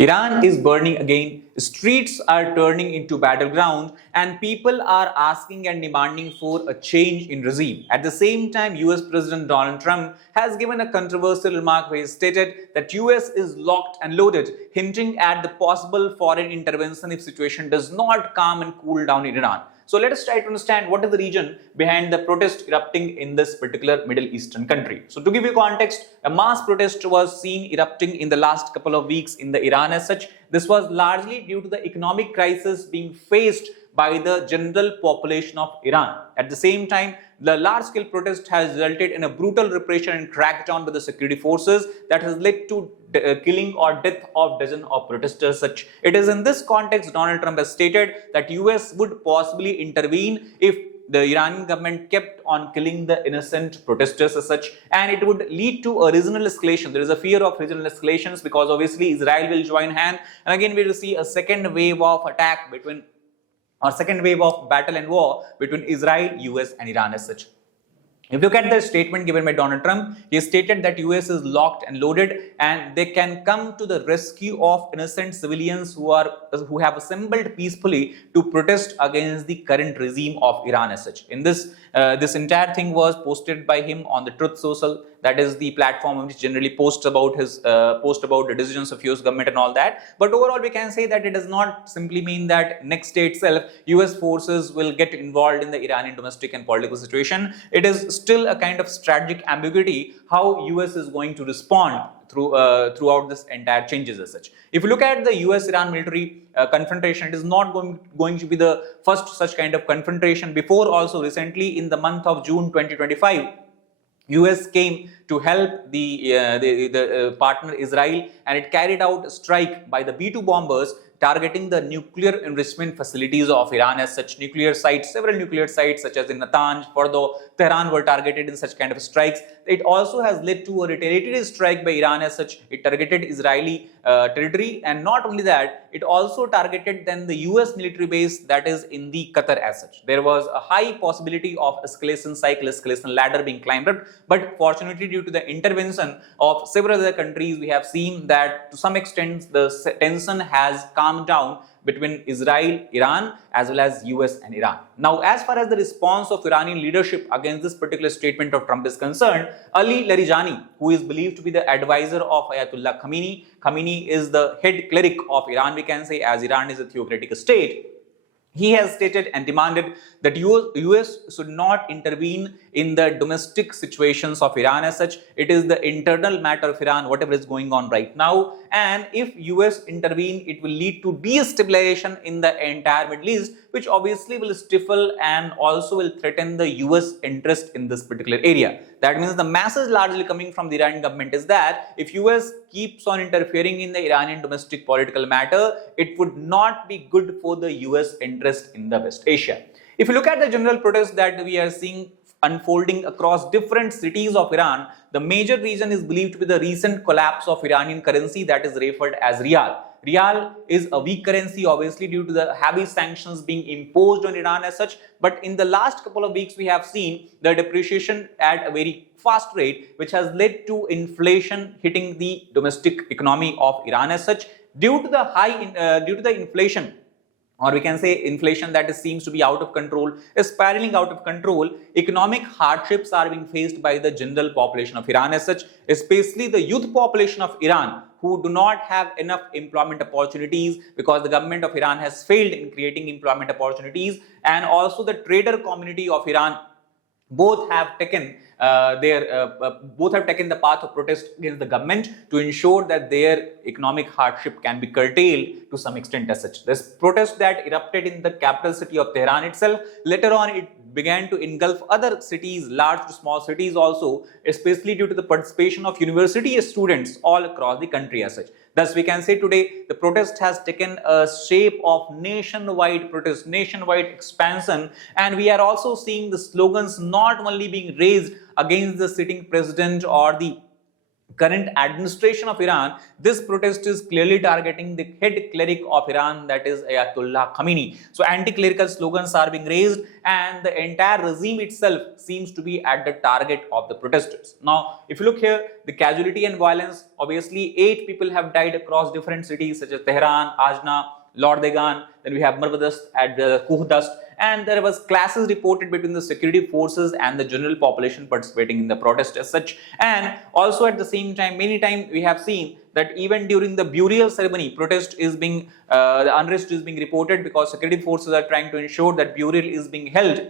Iran is burning again, streets are turning into battlegrounds, and people are asking and demanding for a change in regime. At the same time, US President Donald Trump has given a controversial remark where he stated that US is locked and loaded, hinting at the possible foreign intervention if situation does not calm and cool down in Iran. So let us try to understand what is the reason behind the protest erupting in this particular Middle Eastern country. So to give you context, a mass protest was seen erupting in the last couple of weeks in the Iran as such. This was largely due to the economic crisis being faced by the general population of Iran. At the same time, the large-scale protest has resulted in a brutal repression and crackdown by the security forces that has led to killing or death of dozens of protesters. Such it is in this context Donald Trump has stated that US would possibly intervene if the Iranian government kept on killing the innocent protesters as such, and it would lead to a regional escalation. There is a fear of regional escalations because obviously Israel will join hand, and again we will see a second wave of attack between or second wave of battle and war between Israel, US and Iran as such. If you look at the statement given by Donald Trump, he stated that US is locked and loaded and they can come to the rescue of innocent civilians who have assembled peacefully to protest against the current regime of Iran as such. In this, this entire thing was posted by him on the Truth Social, that is the platform which generally posts about his about the decisions of US government and all that. But overall, we can say that it does not simply mean that next day itself US forces will get involved in the Iranian domestic and political situation. It is still a kind of strategic ambiguity how US is going to respond throughout this entire changes as such. If you look at the US-Iran military confrontation, it is not going to be the first such kind of confrontation. Before also recently in the month of June 2025, US came to help the partner Israel, and it carried out a strike by the B-2 bombers targeting the nuclear enrichment facilities of Iran as such. Nuclear sites, several nuclear sites such as in Natanz, Fordo, Tehran were targeted in such kind of strikes. It also has led to a retaliatory strike by Iran as such. It targeted Israeli territory, and not only that, it also targeted then the US military base that is in the Qatar as such. There was a high possibility of escalation cycle, escalation ladder being climbed up, but fortunately due to the intervention of several other countries, we have seen that to some extent the tension has calmed down between Israel, Iran, as well as US and Iran. Now, as far as the response of Iranian leadership against this particular statement of Trump is concerned, Ali Larijani, who is believed to be the advisor of Ayatollah Khamenei, Khamenei is the head cleric of Iran, we can say, as Iran is a theocratic state. He has stated and demanded that US should not intervene in the domestic situations of Iran as such. It is the internal matter of Iran, whatever is going on right now. And if US intervene, it will lead to destabilization in the entire Middle East, which obviously will stifle and also will threaten the US interest in this particular area. That means the message largely coming from the Iranian government is that if US keeps on interfering in the Iranian domestic political matter, it would not be good for the US interest in the West Asia. If you look at the general protest that we are seeing unfolding across different cities of Iran, the major reason is believed to be the recent collapse of Iranian currency that is referred as rial. Rial is a weak currency, obviously due to the heavy sanctions being imposed on Iran as such. But in the last couple of weeks, we have seen the depreciation at a very fast rate, which has led to inflation hitting the domestic economy of Iran as such. Due to the inflation, or we can say inflation that seems to be out of control, is spiraling out of control, economic hardships are being faced by the general population of Iran as such, especially the youth population of Iran, who do not have enough employment opportunities because the government of Iran has failed in creating employment opportunities, and also the trader community of Iran both have taken the path of protest against the government to ensure that their economic hardship can be curtailed to some extent as such. This protest that erupted in the capital city of Tehran itself, later on it began to engulf other cities, large to small cities also, especially due to the participation of university students all across the country as such. Thus, we can say today the protest has taken a shape of nationwide protest, nationwide expansion, and we are also seeing the slogans not only being raised against the sitting president or the current administration of Iran, this protest is clearly targeting the head cleric of Iran, that is Ayatollah Khamenei. So anti-clerical slogans are being raised and the entire regime itself seems to be at the target of the protesters. Now, if you look here, the casualty and violence, obviously 8 people have died across different cities such as Tehran, Ajna, Lordegan, then we have Marvadast at the Kuhdast, and there was clashes reported between the security forces and the general population participating in the protest as such. And also at the same time, many times we have seen that even during the burial ceremony, the unrest is being reported because security forces are trying to ensure that burial is being held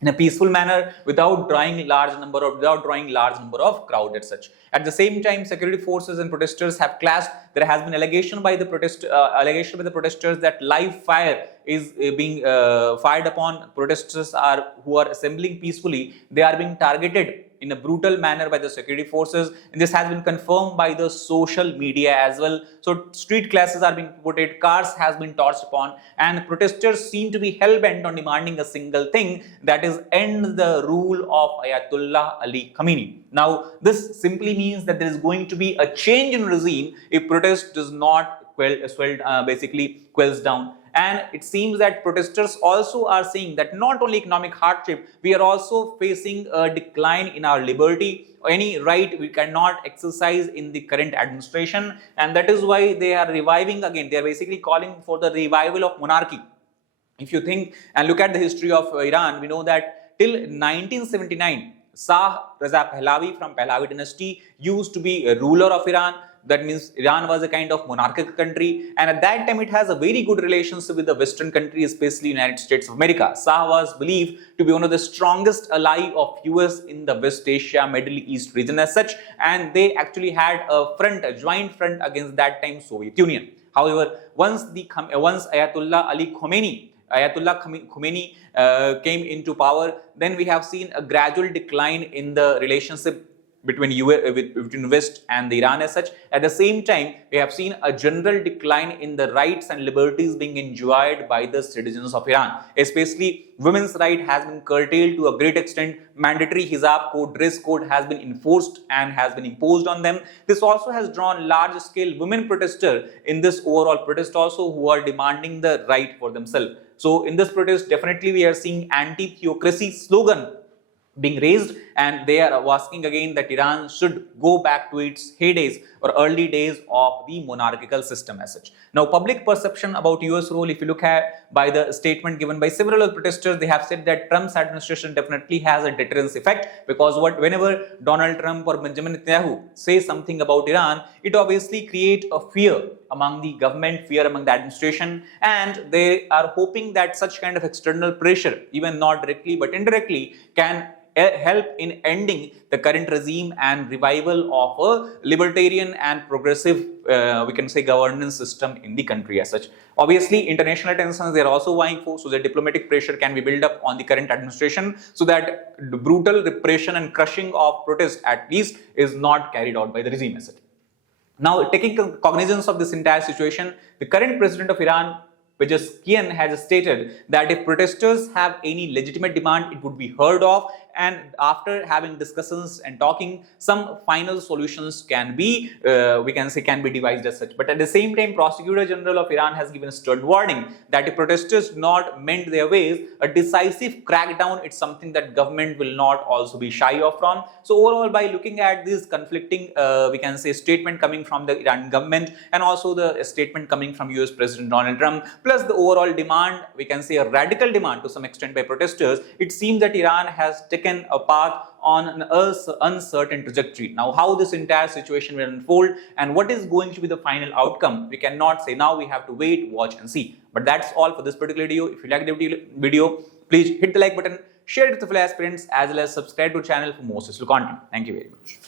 in a peaceful manner without drawing large number of crowd as such. At the same time, security forces and protesters have clashed. There has been allegation by the protesters that live fire is being fired upon protesters who are assembling peacefully. They are being targeted in a brutal manner by the security forces, and this has been confirmed by the social media as well. So street clashes are being reported, cars has been torched upon, and protesters seem to be hell-bent on demanding a single thing, that is end the rule of Ayatollah Ali Khamenei. Now, this simply means that there is going to be a change in regime if protest does not quells down. And it seems that protesters also are saying that not only economic hardship, we are also facing a decline in our liberty. Any right we cannot exercise in the current administration, and that is why they are reviving again. They are basically calling for the revival of monarchy. If you think and look at the history of Iran, we know that till 1979, Shah Reza Pahlavi from Pahlavi dynasty used to be a ruler of Iran. That means Iran was a kind of monarchical country, and at that time it has a very good relationship with the Western countries, especially United States of America. Shah was believed to be one of the strongest ally of US in the West Asia, Middle East region as such, and they actually had a joint front against that time Soviet Union. However, once Ayatollah Khomeini came into power, then we have seen a gradual decline in the relationship between West and the Iran as such. At the same time, we have seen a general decline in the rights and liberties being enjoyed by the citizens of Iran. Especially women's right has been curtailed to a great extent. Mandatory hijab code, dress code has been enforced and has been imposed on them. This also has drawn large scale women protesters in this overall protest also, who are demanding the right for themselves. So in this protest, definitely we are seeing anti-theocracy slogan being raised, and they are asking again that Iran should go back to its heydays or early days of the monarchical system as such. Now, public perception about US role, if you look at by the statement given by several protesters, they have said that Trump's administration definitely has a deterrence effect, because whenever Donald Trump or Benjamin Netanyahu say something about Iran, it obviously creates a fear among the government, fear among the administration, and they are hoping that such kind of external pressure, even not directly but indirectly, can help in ending the current regime and revival of a libertarian and progressive, we can say, governance system in the country as such. Obviously, international tensions they are also vying for, so the diplomatic pressure can be built up on the current administration so that the brutal repression and crushing of protest at least is not carried out by the regime as such. Now, taking cognizance of this entire situation, the current president of Iran, Pezeshkian, has stated that if protesters have any legitimate demand, it would be heard of, and after having discussions and talking, some final solutions can be, can be devised as such. But at the same time, Prosecutor General of Iran has given a stern warning that if protesters do not mend their ways, a decisive crackdown, it's something that government will not also be shy of from. So overall, by looking at this conflicting, statement coming from the Iran government and also the statement coming from US President Donald Trump, plus the overall demand, we can say a radical demand to some extent by protesters, it seems that Iran has taken a path on an uncertain trajectory. Now, how this entire situation will unfold and what is going to be the final outcome, we cannot say now. We have to wait, watch and see. But that's all for this particular video. If you like the video, please hit the like button, share it with the fellow aspirants, as well as subscribe to the channel for more useful content. Thank you very much.